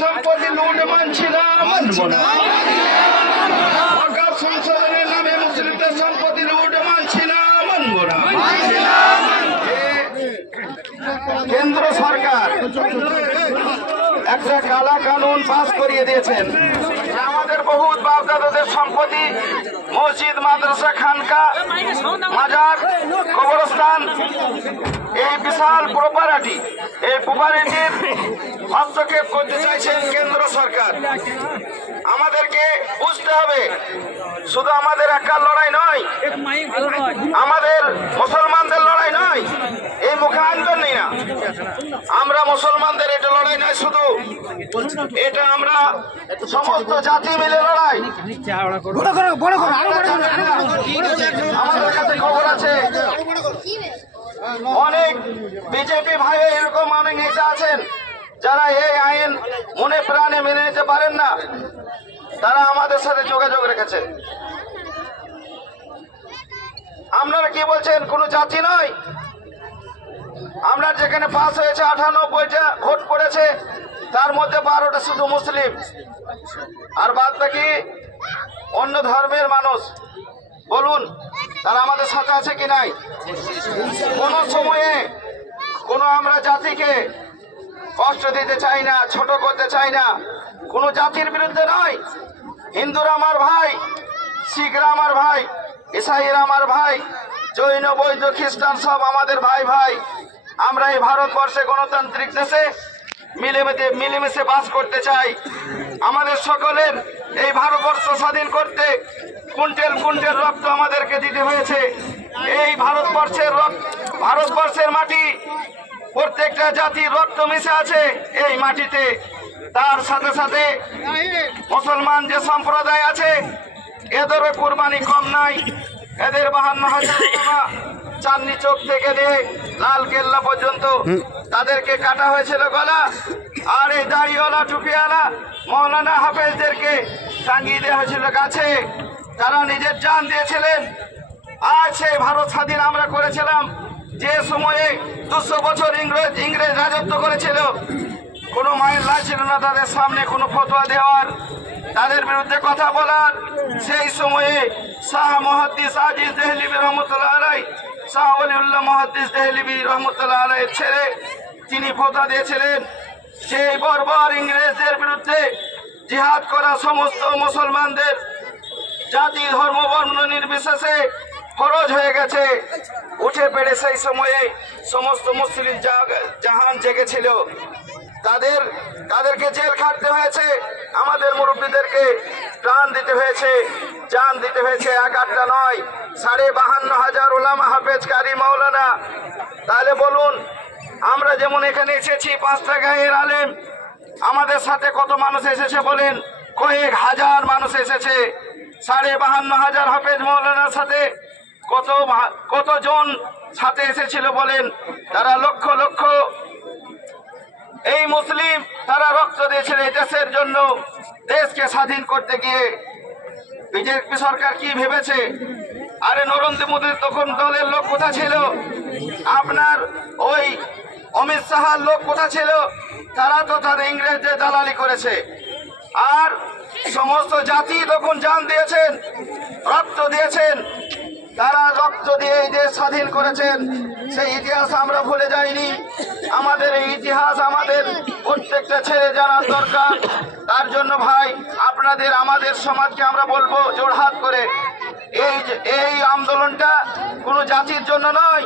সম্পত্তি লুট মানছি না, মানছি না। ওয়াকফ সংশোধনের নামে মুসলিমদের সম্পত্তি লুট মানছি না, মানব না। কেন্দ্র সরকার একটা কালা কানুন পাস করিয়ে দিয়েছেন। আমাদের বহুত বাপ-দাদাদের সম্পত্তি, মসজিদ, মাদ্রাসা, খানকা, মাজার, কবরস্থান, এই বিশাল প্রপার্টি, এই প্রপার্টির হস্তক্ষেপ করতে চাইছেন কেন্দ্র সরকার। আমাদেরকে বুঝতে হবে, শুধু আমাদের একার লড়াই নয়, আমাদের মুসলমানদের লড়াই নয়। এই মুখে আনবেন না, আমরা মুসলমানদের এটা লড়াই নয় শুধু, এটা আমরা সমস্ত জাতি মিলে লড়াই। আমাদের কাছে খবর আছে অনেক বিজেপি ভাই এরকম অনেক নেতা আছেন যারা এই আইন মনে প্রাণে মেনে নিতে পারেন না, তারা আমাদের সাথে যোগাযোগ রেখেছেন। আপনারা কি বলছেন? কোন জাতি নয়। আমরা যেখানে পাস হয়েছে 98টা ভোট পড়েছে, তার মধ্যে 12টা শুধু মুসলিম, আর বাদ বাকি অন্য ধর্মের মানুষ। বলুন তারা আমাদের সাথে আছে কি নাই? কোন সময়ে কোনো আমরা জাতিকে কষ্ট দিতে চাই না, ছোট করতে চাই না, কোন জাতির বিরুদ্ধে নয়। হিন্দুরা আমার ভাই, শিখরা আমার ভাই, ইসাইরা আমার ভাই, জৈন, বৌদ্ধ, খ্রিস্টান সব আমাদের ভাই ভাই। আমরা এই ভারতবর্ষে গণতান্ত্রিক দেশে মিলেমিশে বাস করতে চাই। আমাদের সকলের এই ভারতবর্ষ স্বাধীন করতে কুইন্টেল কুইন্টেল রক্ত আমাদেরকে দিতে হয়েছে। এই ভারতবর্ষের মাটি, প্রত্যেকটা জাতির রক্ত মিশে আছে এই মাটিতে। তার সাথে সাথে মুসলমান যে সম্প্রদায় আছে, এদেরও কুরবানি কম নাই। এদের 52,000 টাকা চাঁদনি চোখ থেকে নিয়ে লাল কেল্লা পর্যন্ত তাদেরকে কাটা হয়েছিল গলা। আর এই দাড়িওয়ালা টুপিওয়ালা মৌলানা হাফেজদেরকে টাঙ্গিয়ে দেওয়া হয়েছিল গাছে। তারা নিজের জান দিয়েছিলেন। আজ সেই ভারত স্বাধীন আমরা করেছিলাম যে সময়ে 200 বছর ইংরেজ রাজত্ব করেছিল। কোনো মায়ের লাজ ছিল না তাদের সামনে কোনো ফতোয়া দেওয়ার, তাদের বিরুদ্ধে কথা বলার। সেই সময়ে শাহ মুহাদ্দিস আজিজ দেহলিভি রহমতুল্লাহ আলাই, শাহ ওলিউল্লাহ মুহাদ্দিস দেহলিভি রহমতুল্লাহ আলাইয়ের ছেলে, তিনি ফতোয়া দিয়েছিলেন সেই বর্বর ইংরেজদের বিরুদ্ধে জিহাদ করা সমস্ত মুসলমানদের জাতি, ধর্ম, বর্ণ নির্বিশেষে ফরজ হয়ে গেছে। উঠে পেড়ে সেই সময়ে সমস্ত মুসলিম জাহান জেগেছিল। তাদেরকে জেল খাটতে হয়েছে, আমাদের মুরব্বীদেরকে প্রাণ দিতে হয়েছে, জান দিতে হয়েছে। 1-8টা নয়, 52,500 ওলামা, হাফেজ, কারি, মাওলানা। তাহলে বলুন, আমরা যেমন এখানে এসেছি 5টা গায়ের আলেম, আমাদের সাথে কত মানুষ এসেছে বলেন? কয়েক হাজার মানুষ এসেছে। 52,500 হাফেজ মাওলানার সাথে কতজন সাথে এসেছিল বলেন? তারা লক্ষ লক্ষ এই মুসলিম, তারা রক্ত দিয়েছিল এই দেশের জন্য। দেশকে স্বাধীন করতে গিয়ে বিজেপি সরকার কি ভেবেছে? আরে নরেন্দ্র মোদীর তখন দলের লোক কোথা ছিল? আপনার ওই অমিত শাহর লোক কোথা ছিল? তারা তো তাদের ইংরেজদের দালালি করেছে। আর সমস্ত জাতি তখন জান দিয়েছেন, রক্ত দিয়েছেন। তারা রক্ত দিয়ে এই দেশ স্বাধীন করেছেন। সেই ইতিহাস আমরা ভুলে যাইনি। আমাদের এই ইতিহাস আমাদের প্রত্যেকটা ছেলে জানার দরকার। তার জন্য ভাই, আপনাদের আমাদের সমাজকে আমরা বলবো জোড়হাত করে, এই আন্দোলনটা কোনো জাতির জন্য নয়,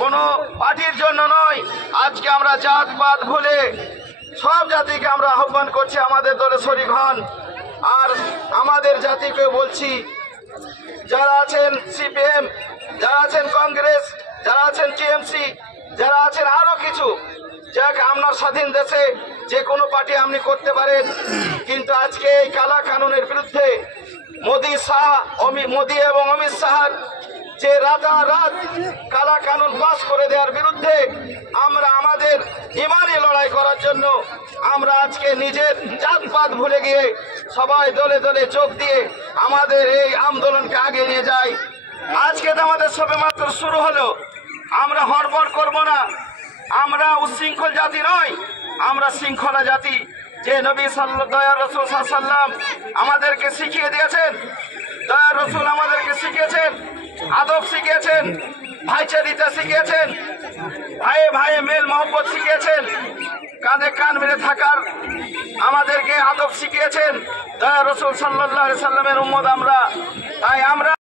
কোনো পার্টির জন্য নয়। আজকে আমরা জাতপাত ভুলে সব জাতিকে আমরা আহ্বান করছি আমাদের দলে শরীক হন। আর আমাদের জাতিকে বলছি, যারা আছেন সিপিএম, যারা আছেন কংগ্রেস, যারা আছেন টিএমসি, যারা আছেন আরো কিছু, যাক আপনার স্বাধীন দেশে যে কোনো পার্টি আপনি করতে পারেন, কিন্তু আজকে এই কালা কানুনের বিরুদ্ধে মোদী এবং অমিত শাহর যে রাতারাত কালা কানুন পাস করে দেওয়ার বিরুদ্ধে আমরা আমাদের ইমানি লড়াই করার জন্য আমরা আজকে নিজের জাতপাত ভুলে গিয়ে সবাই দলে দলে যোগ দিয়ে আমাদের এই আন্দোলনকে আগে নিয়ে যাই। আজকে তো আমাদের সবেমাত্র শুরু হলো, আমরা হড়বড় করব না। আমরা উচ্ছৃঙ্খল জাতি নয়, আমরা শৃঙ্খলা জাতি। যে নবী দয়ার রসুল সাল্লাম আমাদেরকে শিখিয়ে দিয়েছেন। দয়ার রসুল আমাদেরকে শিখিয়েছেন, আদব শিখিয়েছেন, ভাইচারিতা শিখিয়েছেন, ভাইয়ে ভাইয়ে মেল মহব্বত শিখিয়েছেন, কাঁধে কান মেরে থাকার আমাদেরকে আদব শিখিয়েছেন। দয়ার রসুল সাল্লাল্লাহু আলাইহি সাল্লামের উম্মত আমরা, তাই আমরা